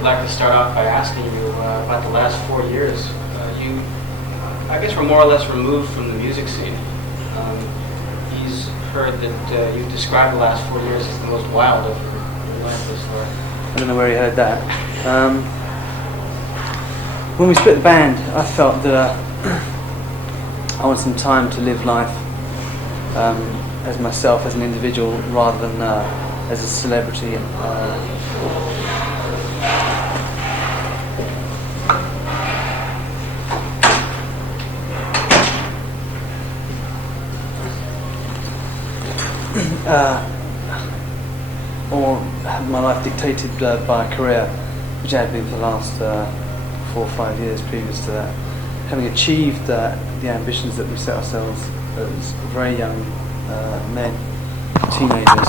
I'd like to start off by asking you about the last 4 years. You, I guess, were more or less removed from the music scene. He's heard that you described the last 4 years as the most wild of your life thus far. I don't know where he heard that. When we split the band, I felt that I wanted some time to live life as myself, as an individual, rather than as a celebrity. Or have my life dictated by a career, which I had been for the last 4 or 5 years previous to that. Having achieved the ambitions that we set ourselves as very young men, teenagers,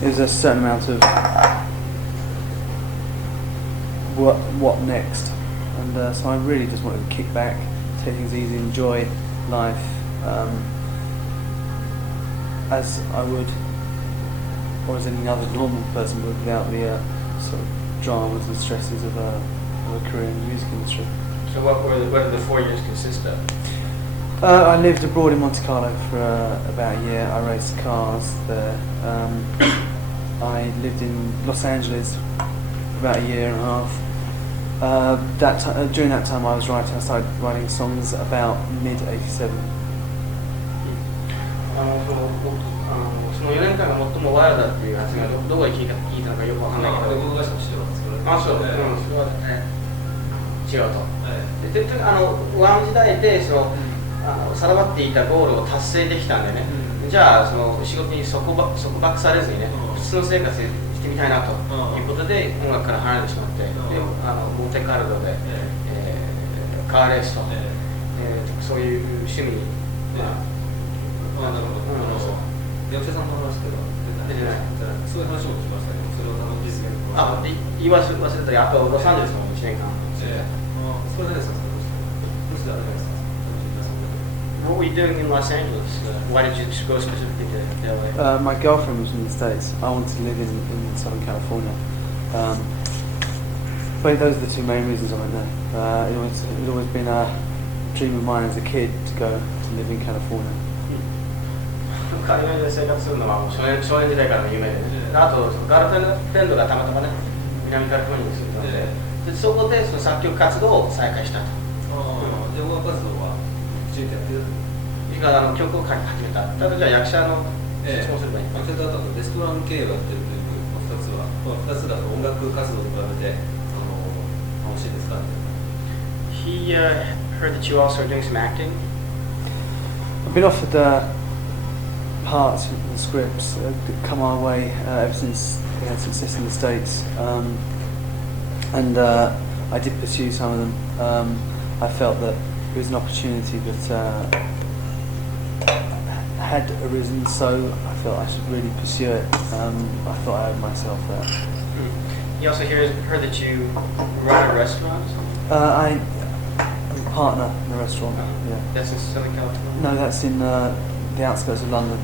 there's a certain amount of what next, and so I really just wanted to kick back, take things easy, enjoy life as I would, or as any other normal person would, without the sort of dramas and stresses of a career in the music industry. So what did the 4 years consist of? I lived abroad in Monte Carlo for about a year. I raced cars there. I lived in Los Angeles for about a year and a half. During that time I started writing songs about mid-87. その4年間が最もワイルドだっていう発言がどこで聞いたのかよくわかんないけど、僕がしてますけど、それは違うと。ワン時代でさらばっていたゴールを達成できたんでね、じゃあその仕事に束縛されずにね、普通の生活してみたいなということで音楽から離れてしまって、でモンテカルロで、カーレースと、そういう趣味に。なるほど。役者さんの話けど出てない。そういう話もしましたけど、それを実現は。言い忘れたり、あとロサンゼルスも1年間。それですか。ロスであれですか。What were you doing in Los Angeles? Why did you go specifically to LA? My girlfriend was in the States. I wanted to live in Southern California. But those are the two main reasons I went there. It always been a dream of mine as a kid to go to live in California. 海外で生活するのは少年時代からの夢で、あとガールフレンドがたまたまね、南カリフォルニアに住んでたので、そこでその作曲活動を再開したと。で、音楽活動はきちんとやってる。曲を書き始めた。ただじゃあ役者の質問すればいい。役者だとレストラン経営をやってるという2つは、2つだと音楽活動に比べて楽しいですか？ He heard that you also are doing some acting. I've been offered parts in the scripts that come our way ever since we had success in the States, and I did pursue some of them. I felt that it was an opportunity that had arisen, so I felt I should really pursue it. I thought I owed myself that. He also heard that you run a restaurant? I'm a partner in a restaurant. Yeah. That's in Southern California? No, that's in the outskirts of London.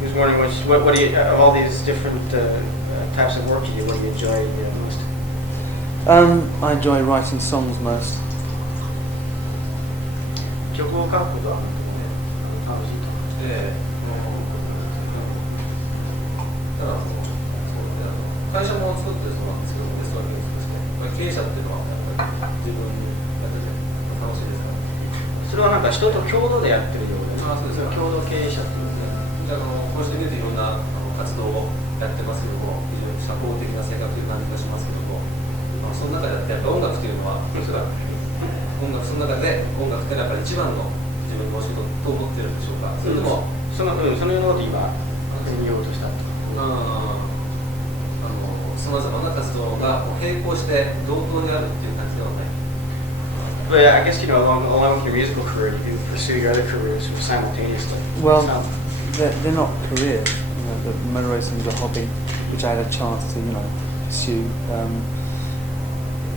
He was wondering what do you, all these different types of work you do, what do you enjoy most? I enjoy writing songs most. 曲を書くことは楽しいと。会社も作ってそうなんですけど、レストランですけど、経営者っていうのは自分やってて楽しいですか？それはなんか人と共同でやってるようで、共同経営者っていう。こうして見るといろんな活動をやってますけども、非常に社交的な性格という感じがしますけども、その中でやっぱり音楽というのは、その中で音楽ってやっぱり一番の自分のお仕事と思ってるんでしょうか。それともそのようなことを今言おうとしたと。さまざまな活動が並行して同等にあるっていう感じではない。But I guess along with your musical career, you can pursue your other careers simultaneously. Well. They're not careers. The motor racing is a hobby, which I had a chance to, pursue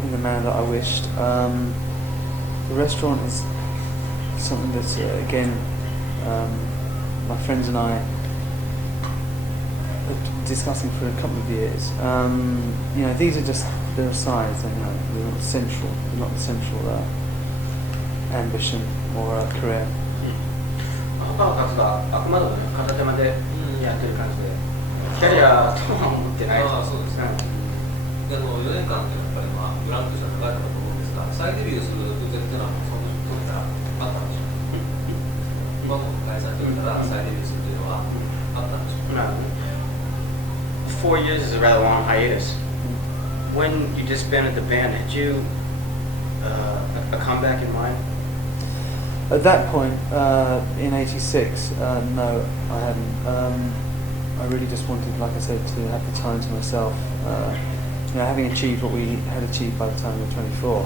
in the manner that I wished. The restaurant is something that, again, my friends and I discussing for a couple of years. These are just the asides. They're not central. They're not the central ambition or career. 他の活動はあくまでもね片手間でやってる感じで、キャリアとは思ってないです。そうですね。4年間ってやっぱりブランクじゃ長いかと思うんですが、再デビューする偶然っていうのはその時からあったんでしょう。今も解散時から再デビューするというのはあったんでしょう。4 years is a rather long hiatus. When you disbanded the band, had you a comeback in mind? At that point, in '86, no, I hadn't. I really just wanted, like I said, to have the time to myself. Having achieved what we had achieved by the time we were 24,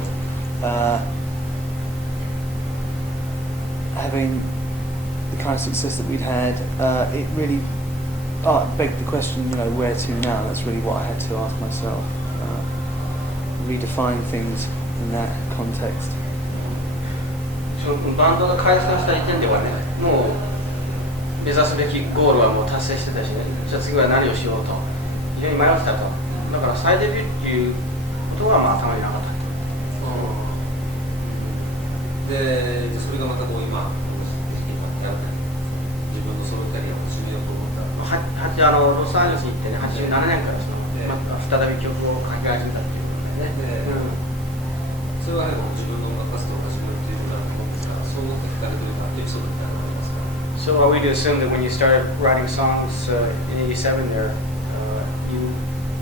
having the kind of success that we'd had, it really begged the question, where to now? That's really what I had to ask myself. Redefine things in that context. バンドの解散した時点ではね、もう目指すべきゴールはもう達成してたしね、じゃあ次は何をしようと非常に迷ってたと。だから再デビューっていうことが頭になかったと。で、それがまたこう今自分のソロキャリアを始めようと思ったロサンゼルスに行ってね、87年から再び曲を書き始めたっていうことでね。それは自分の音楽活動を始めるっていうことだと思うんですが、その時からどういうかエピソードみたいなのがありますか？ So are we to assume that when you started writing songs in '87 there, you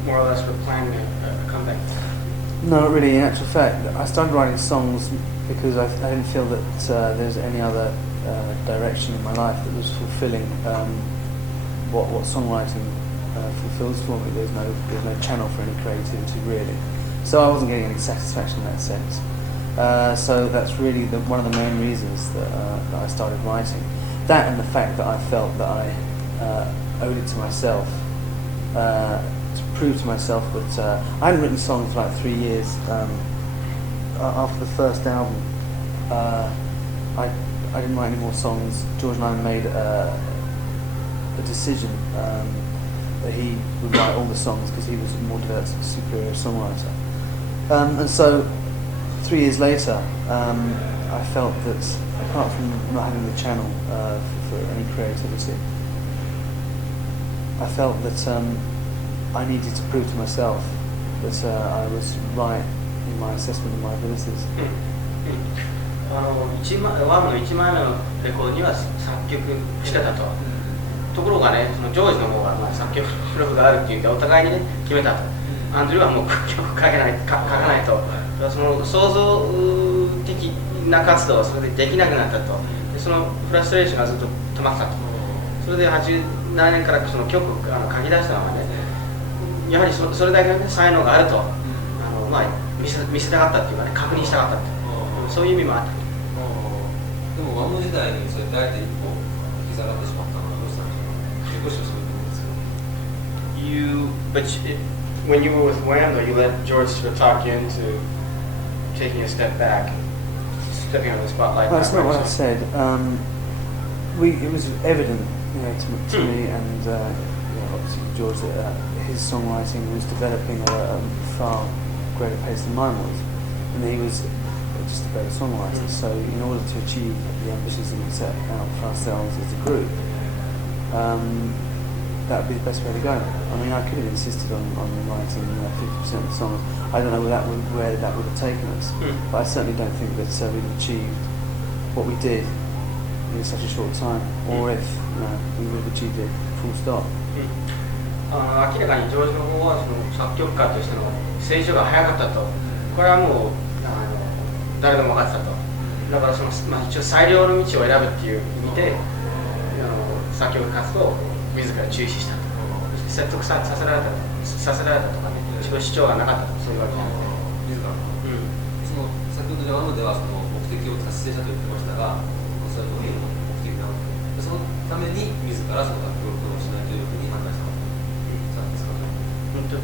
more or less were planning a comeback? No, not really. In actual fact, I started writing songs because I didn't feel that there's any other direction in my life that was fulfilling what songwriting fulfills for me. There's no channel for any creativity really. So I wasn't getting any satisfaction in that sense. So that's really one of the main reasons that I started writing. That and the fact that I felt that I owed it to myself to prove to myself that I hadn't written songs for like 3 years. After the first album, I didn't write any more songs. George and I made a decision that he would write all the songs because he was a more developed, superior songwriter. And so 3 years later, I felt that apart from not having the channel for any creativity, I felt that I needed to prove to myself that I was right in my assessment of my abilities. ワームの1枚目のレコードには作曲してたと。ところがね、そのジョージの方が作曲力があるっていうかお互いにね決めたと。アンドリューはもう曲書かないと。その創造的な活動はそれでできなくなったと。でそのフラストレーションがずっと止まってたと。それで87年からその曲を書き出したのはね、やはりそれだけの、ね、才能があると見せたかったっていうかね、確認したかったって、そういう意味もあった。でもワム時代にそうやってあえて一歩引き下がってしまったのはどうしたんでしょうか。少しはそういうと思うんですけど。When you were with Wham, though, you let George sort of talk you into taking a step back, stepping on the spotlight. Well, that's not what I said. It was evident, to me and obviously to George that his songwriting was developing at a far greater pace than mine was, and he was just a better songwriter. So, in order to achieve the ambitions that we set out for ourselves as a group, that would be the best way to go. I mean, I could have insisted on writing 50% of the songs. I don't know where that would have taken us, but I certainly don't think that we've achieved what we did in such a short time, or if we would have achieved it full stop. 明らかにジョージの方はその作曲家としての成長が早かったと。これはもう誰でも分かってたと。だから一応最良の道を選ぶっていう意味で作曲活動を自ら中止したと。説得させられたとかね、自己主張がなかったと、そういうわけじゃなくて。自らその先ほどの山ではその目的を達成したと言ってましたが、それはどういう目的なのか。そのために自らその楽曲をしないというふうに判断したんですかね。そ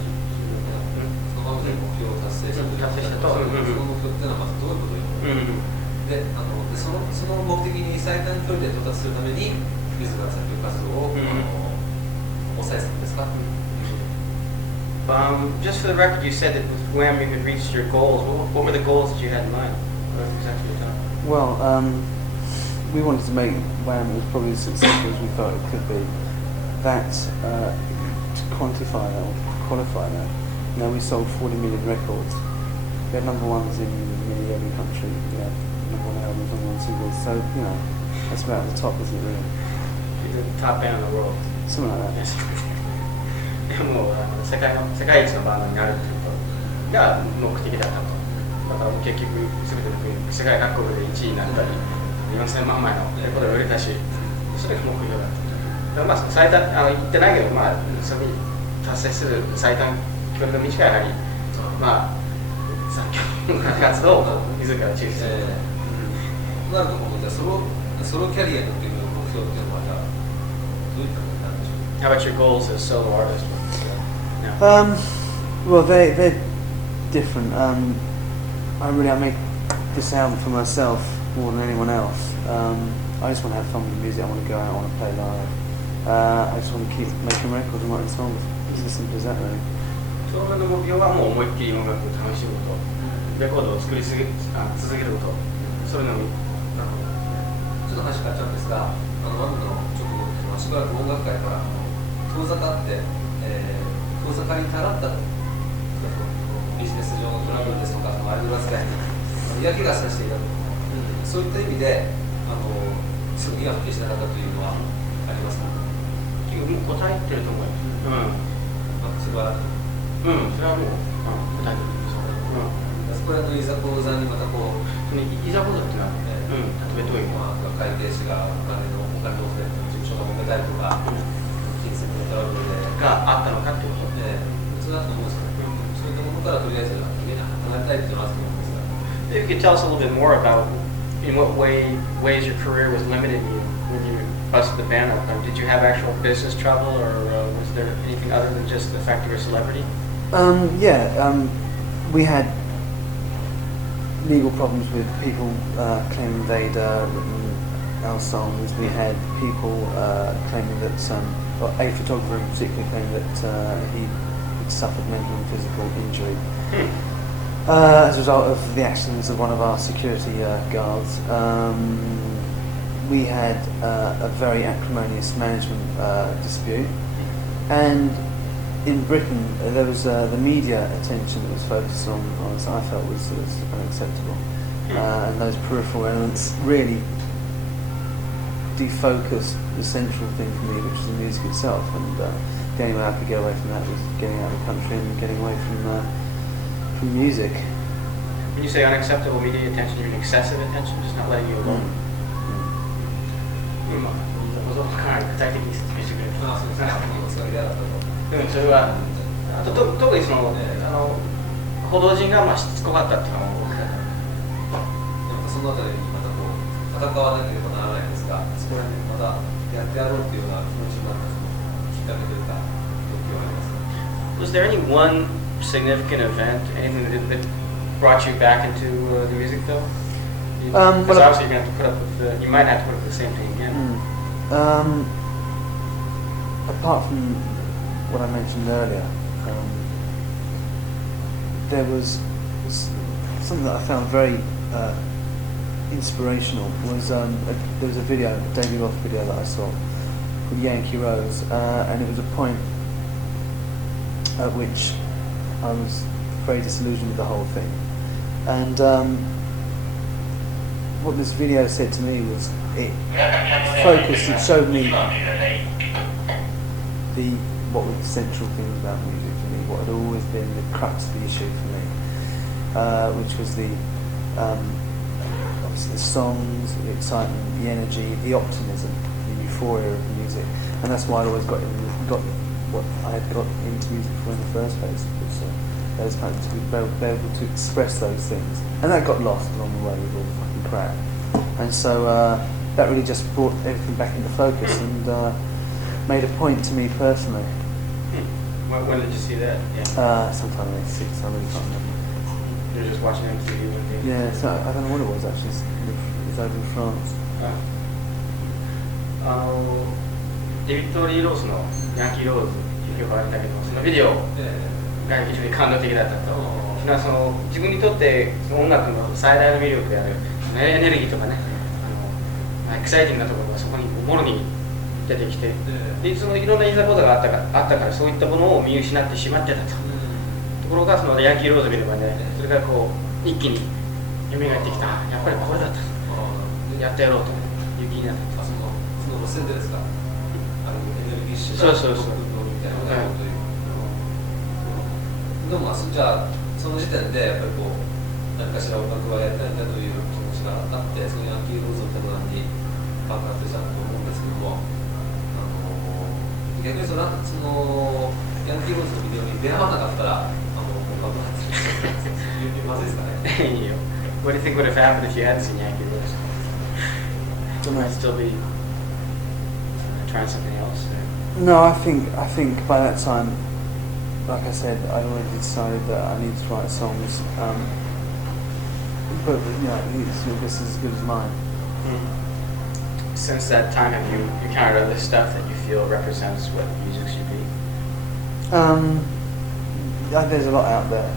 のままで目標を達成したということは、その目標っていうのはまずどういうことを言うのか。でその目的に最短距離で到達するために自ら作曲活動を行抑えてたんですか？ Just for the record, you said that with Wham you had reached your goals. What were the goals that you had in mind? What exactly were you talking about? Well, we wanted to make Wham as probably as successful as we thought it could be. That to quantify that or qualify that, you know, we sold 40 million records. We had number ones in nearly every country. We had number one albums, number one singles. So you know, that's about the top, isn't it? Really? You're the top band in the world. Something like that. Yes. でも世界一のバンドになるってことが目的だったと。だから結局全ての国世界各国で1位になったり4000万枚のレコードが売れたし、それが目標だった。だからまあ最短言ってないけど、まあそれに達成する最短距離の短いやはりまあ作曲活動を自ら中止する。なるとじゃあソロキャリアのっていう目標っていうのはじゃあどういったことになるんでしょうか？ How about your goals as solo artist? Well, they're different. I make this album for myself more than anyone else. I just want to have fun with the music. I want to go out. I want to play live. I just want to keep making records and writing songs. It's as simple as that, really. 当面の目標はもう思いっきり音楽を楽しむこと、レコードを作り続けること、そういうのをちょっと話変わっちゃうんですが、ワンのちょっとしばらく音楽界から遠ざかって、遠ざかりたらったと、ビジネス上のトラブルですとか、アイドル扱いに嫌気がさしていたと、そういった意味ですぐには普及しなかったというのはありますか？もう答えてると思うよ。それはそれはもう答えてる。そこらのいざこざにまたこう、いざこざっていうのは、例えばどういう会計士がお金の事務所が揉めたりとか、金銭のトラブルがあったのかってこと。それだと思うんですよね。そういったものからとりあえず逃げて離れたいっていうのはあると思うんですが。If you could tell us a little bit more about in what ways your career was limiting you when you busted the band up. Did you have actual business trouble, or was there anything other than just the fact you were a celebrity? We had legal problems with people claiming they'd written our songs. We had people claiming that a photographer in particular claimed that he had suffered mental and physical injury as a result of the actions of one of our security guards. We had a very acrimonious management dispute, and in Britain there was the media attention that was focused on us, I felt was unacceptable, and those peripheral elements really defocused the central thing for me, which was the music itself, and the only way I could get away from that was getting out of the country and getting away from music. When you say unacceptable media attention, you mean excessive attention, just not letting you alone? かなり具体的に説明してくれる。それ嫌だったと。それはあと特に報道陣がしつこかったっていうのは大きかった。そのあたりにまたこう戦わなければならないんですが、そこら辺またやってやろうっていうような気持ちになったきっかけというか動機はありますか？ Was there any one significant event, anything that brought you back into the music though? Because obviously you're going to have to put up with you might have to put up with the same thing again. Apart from what I mentioned earlier, there was something that I found very inspirational. There was a video, a David Roth video that I saw called Yankee Rose, and it was a point at which I was very disillusioned with the whole thing. And what this video said to me was it showed me what were the central things about music for me, what had always been the crux of the issue for me, which was obviously the songs, the excitement, the energy, the optimism, the euphoria of the music, and that's why I'd always got what I had got into music for in the first place, was those kinds of, to be able to express those things, and that got lost along the way with all the fucking crap, and so that really just brought everything back into focus and made a point to me personally. When did you see that? Sometime in '86, I really can't remember. You were just watching MTV one day? Yeah, so I don't know what it was actually. It was over in France. デビッド・リー・ロースのヤンキー・ローズっていう曲があるんだけど、そのビデオが非常に感動的だったと。その自分にとって音楽の最大の魅力であるエネルギーとかね、エキサイティングなところがそこにもろに出てきて、でそのいろんないざこざがあったからそういったものを見失ってしまってたと。ところがそのヤンキー・ローズを見ればね、それがこう一気に蘇ってきた。やっぱりこれだった。やってやろうという気になった。その路線でですか。エネルギッシュな運動みたいなこという。でもじゃあその時点でやっぱりこう何かしら音楽はやりたいんだという気持ちがあって、そのヤンキー・ローズを手段に爆発したと思うんですけども、逆にそのヤンキー・ローズのビデオに出会わなかったら爆発まずいですかね。いいよ。What do you think would have happened if you hadn't seen Yankee Rose? Might still be trying something else? No, I think by that time, like I said, I'd already decided that I needed to write songs. But you know, this is as good as mine. Since that time, have you encountered other stuff that you feel represents what music should be? Yeah, there's a lot out there,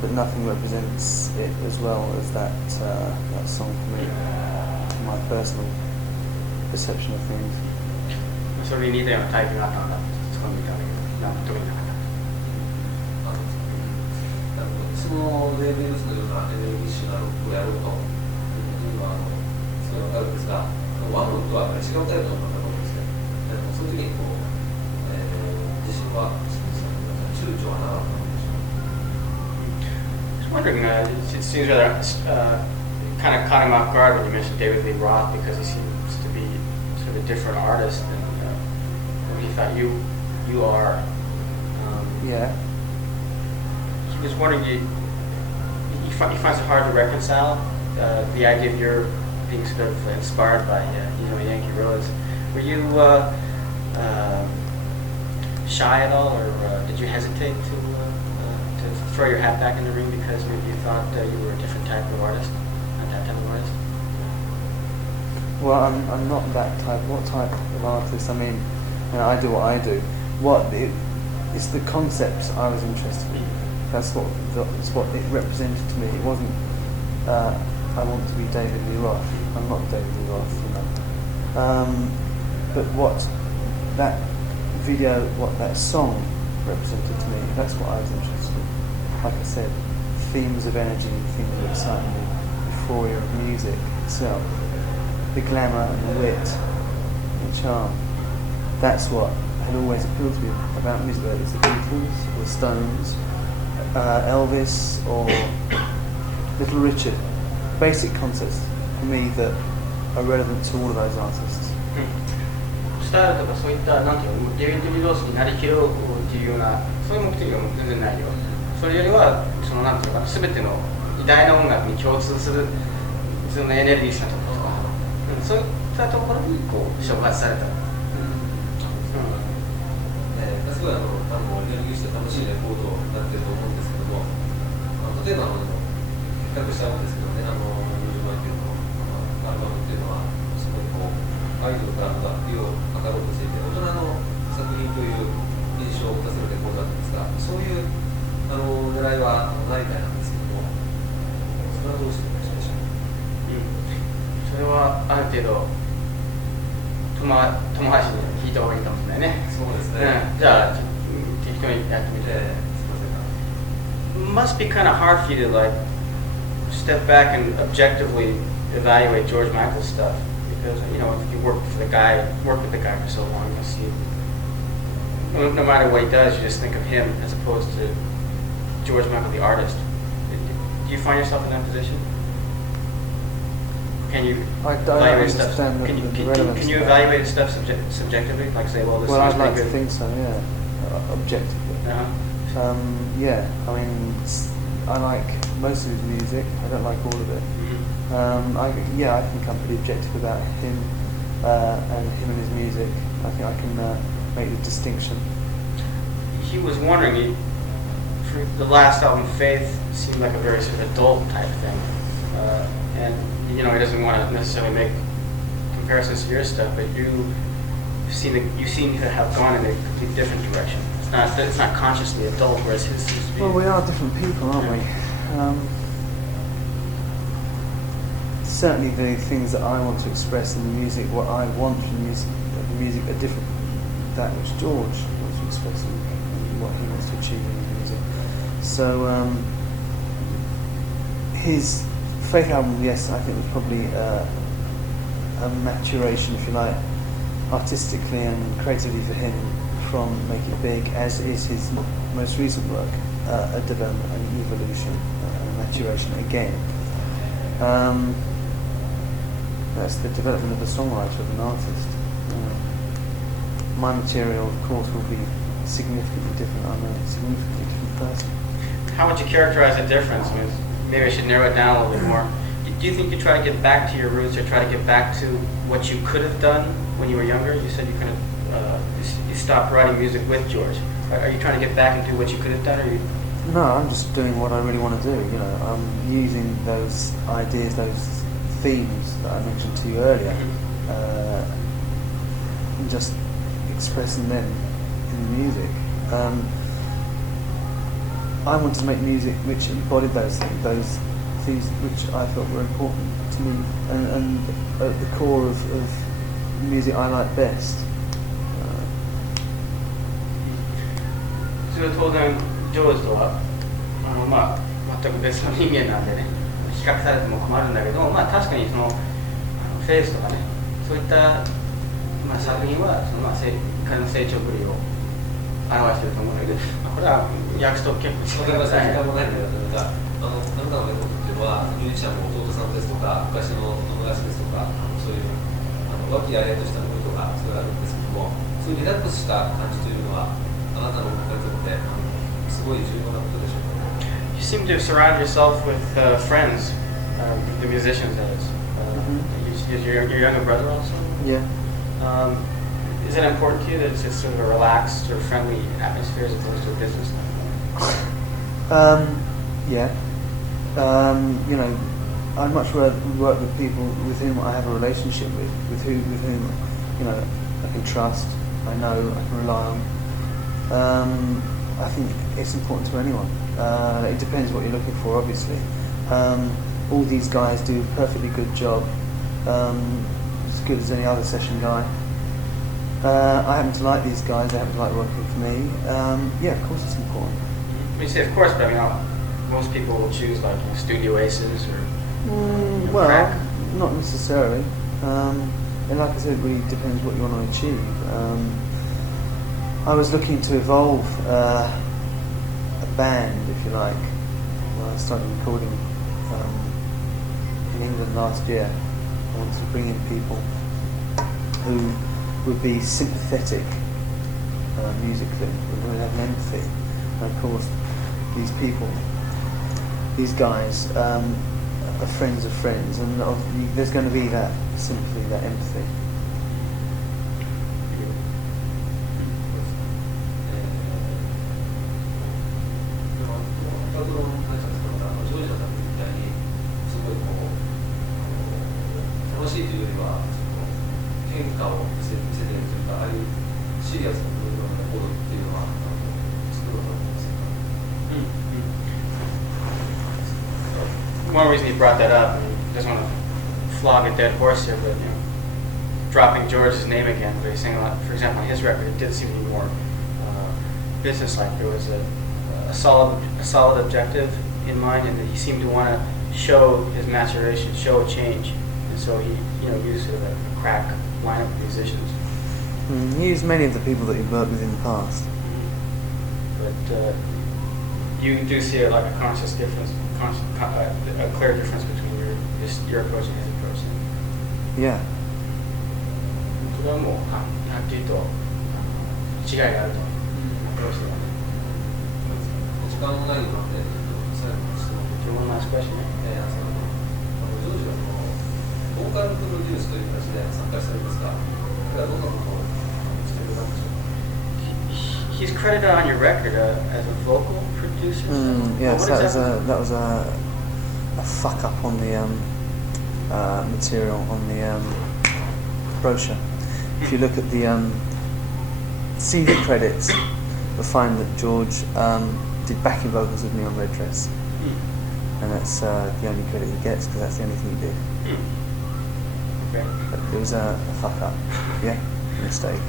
but nothing represents it as well as that song for me. My personal perception of things. それに似たようなタイプがあったんだって突っ込んでいたんだけど、なんとも言えなかった。そのレーベルスのようなエネルギッシュなロックをやろうというのはすごいわかるんですが、ワンロックはやっぱり違うタイプのものだと思うんですよ。その時にこう、自信は躊躇はなかったのでしょうか。I was wondering, it seems rather kind of caught him off guard when you mentioned David Lee Roth because he seems to be sort of a different artist than what he thought you are. Yeah. He was wondering, he finds it hard to reconcile the idea of your being sort of inspired by Yankee Rose. Were you shy at all, or did you hesitate to throw your hat back in the ring because maybe you thought you were a different type of artist, not that type of artist? Well, I'm not that type. What type of artist? I mean, I do what I do. It's the concepts I was interested in. That's what it represented to me. It wasn't. I want to be David Lee Roth. I'm not David Lee Roth, you know. But what that video, what that song represented to me, that's what I was interested in. Like I said, themes of energy, themes of excitement, euphoria of music itself, the glamour and the wit and the charm. That's what had always appealed to me about music, whether it's the Beatles or the Stones, Elvis or Little Richard. Basic concepts for me that are relevant to all of those artists. スタイルとかそういったなんていうのデビッド・リー・ロースになりきろうっていうようなそういう目的は全然ないよ。それよりはそのなんていうのかな全ての偉大な音楽に共通するそのエネルギッシュなところとか、そういったところにこう触発された。すごいエネルギッシュで楽しいレコードになってると思うんですけども、例えば比較しちゃうんですけどね、40万曲のアルバムっていうのはすごいこうアイドルからの楽器を図ろうとしていて大人の作品という印象を持たせるレコードなんですが、そういう狙いはないみたいなんですけども、それはどうしてでしょう。それはある程度友達に聞いた方がいいかもしれないね。そうですね。じゃあ適当にやってみて。It must be kind of hard for you to like step back and objectively evaluate George Michael's stuff because if you work with the guy for so long, you see no matter what he does, you just think of him as opposed to George Michael the artist. Do you find yourself in that position? Can you evaluate stuff? Can you evaluate stuff subjectively? Like say, well, this well, is I'd like good. to think so. Yeah, objectively. Yeah, I mean, I like most of his music. I don't like all of it. I think I'm pretty objective about him and his music. I think I can make the distinction. He was wondering, for the last album, Faith seemed like a very sort of adult type thing, and he doesn't want to necessarily make comparisons to your stuff, but you you seem to have gone in a completely different direction. It's not consciously adult, whereas his seems to be. Well, we are different people, aren't we? Certainly the things that I want to express in the music, what I want from the music are different from that which George wants to express and what he wants to achieve in the music. So his Faith album, yes, I think was probably a maturation, if you like, artistically and creatively for him from Make It Big, as is his most recent work, a development, an evolution, a maturation again. That's the development of a songwriter, of an artist. My material, of course, will be significantly different. I'm a significantly different person. How would you characterize the difference? I mean, maybe I should narrow it down a little bit more. Do you think you try to get back to your roots, or try to get back to what you could have done when you were younger? You said you couldn't. You stopped writing music with George. Are you trying to get back and do what you could have done, or you? No, I'm just doing what I really want to do. You know, I'm using those ideas, those themes that I mentioned to you earlier, and just expressing them in the music. I wanted to make music which embodied those things which I thought were important to me, and at the core of music I like best. それは当然ジョージとは全く別の人間なんでね、比較されても困るんだけど、確かにそのフェイスとかね、そういった、作品はその、彼の成長ぶりを表していると思うんだけど、これは訳すと結構違いますね。時間もないんだけど、何かのメモっていうのはミュージシャンの弟さんですとか昔の友達ですとか、そういう和気あいあいとしたものとかそういうのがあるんですけども、そういうリラックスした感じというのはあなたの音楽にとってすごい重要なことでしょうか。You seem to surround yourself with friends, the musicians, that is. Is your younger brother also? Yeah. Is it important to you that it's just sort of a relaxed or friendly atmosphere as opposed to a business? Yeah. You know, I'd much rather work with people with whom I have a relationship with whom you know I can trust, I know, I can rely on. I think it's important to anyone. It depends what you're looking for, obviously. All these guys do a perfectly good job, as good as any other session guy. I happen to like these guys, they happen to like working for me. Yeah, of course it's important. You say of course, but I mean, most people will choose like studio aces or well, crack. Not necessarily. And like I said, it really depends what you want to achieve. I was looking to evolve a band, if you like, when I started recording in England last year. I wanted to bring in people who would be sympathetic musically, who would have an empathy. And of course, these people, these guys, are friends of friends, and there's going to be that sympathy, that empathy. One reason he brought that up, and he doesn't want to flog a dead horse here, but dropping George's name again, but he's saying, for example, on his record, it did seem to be more business-like. There was a solid objective in mind, and that he seemed to want to show his maturation, show a change, and so he, used sort of a crack lineup of musicians. He used many of the people that he worked with in the past. But you do see a conscious difference, a clear difference between your approach and his approach. Yeah. これはもうはっきりと違いがあると。時間もないので、最後の質問。Do you want to ask a question? ジョージはボーカルプロデュースという形で参加してるんですが、これはどんなことをしているんでしょうか。He's credited on your record as a vocal producer. Yes, that was a fuck up on the material on the brochure. if you look at the CD credits, you'll find that George did backing vocals with me on Red Dress, and that's the only credit he gets because that's the only thing he did. But it was a fuck up, yeah, a mistake.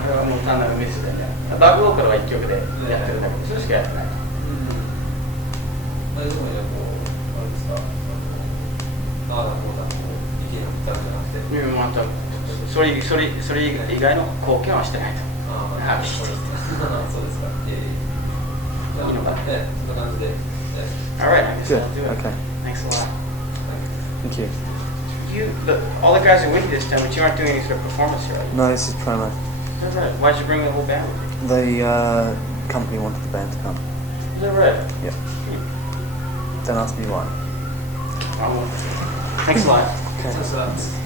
あれはもう単なるミスでね。バックボーカルは1曲でやってるだけで、それしかやってない。まあでもね、こうあれですか、ああだこうだこう意見を言ったんじゃなくて、またそれ以外の貢献はしてないと。ああ、そうですか。いいのか。そんな感じで。Alright, I guess Good. I'll do it. Okay. Thanks a lot. Thank you. All the guys are with you this time, but you aren't doing any sort of performance here, are you? No, this is promo. Is that right? Why'd you bring the whole band with you? The company wanted the band to come. Is that right? Yeah. Don't ask me why. Thanks a lot. Okay. Thanks a lot.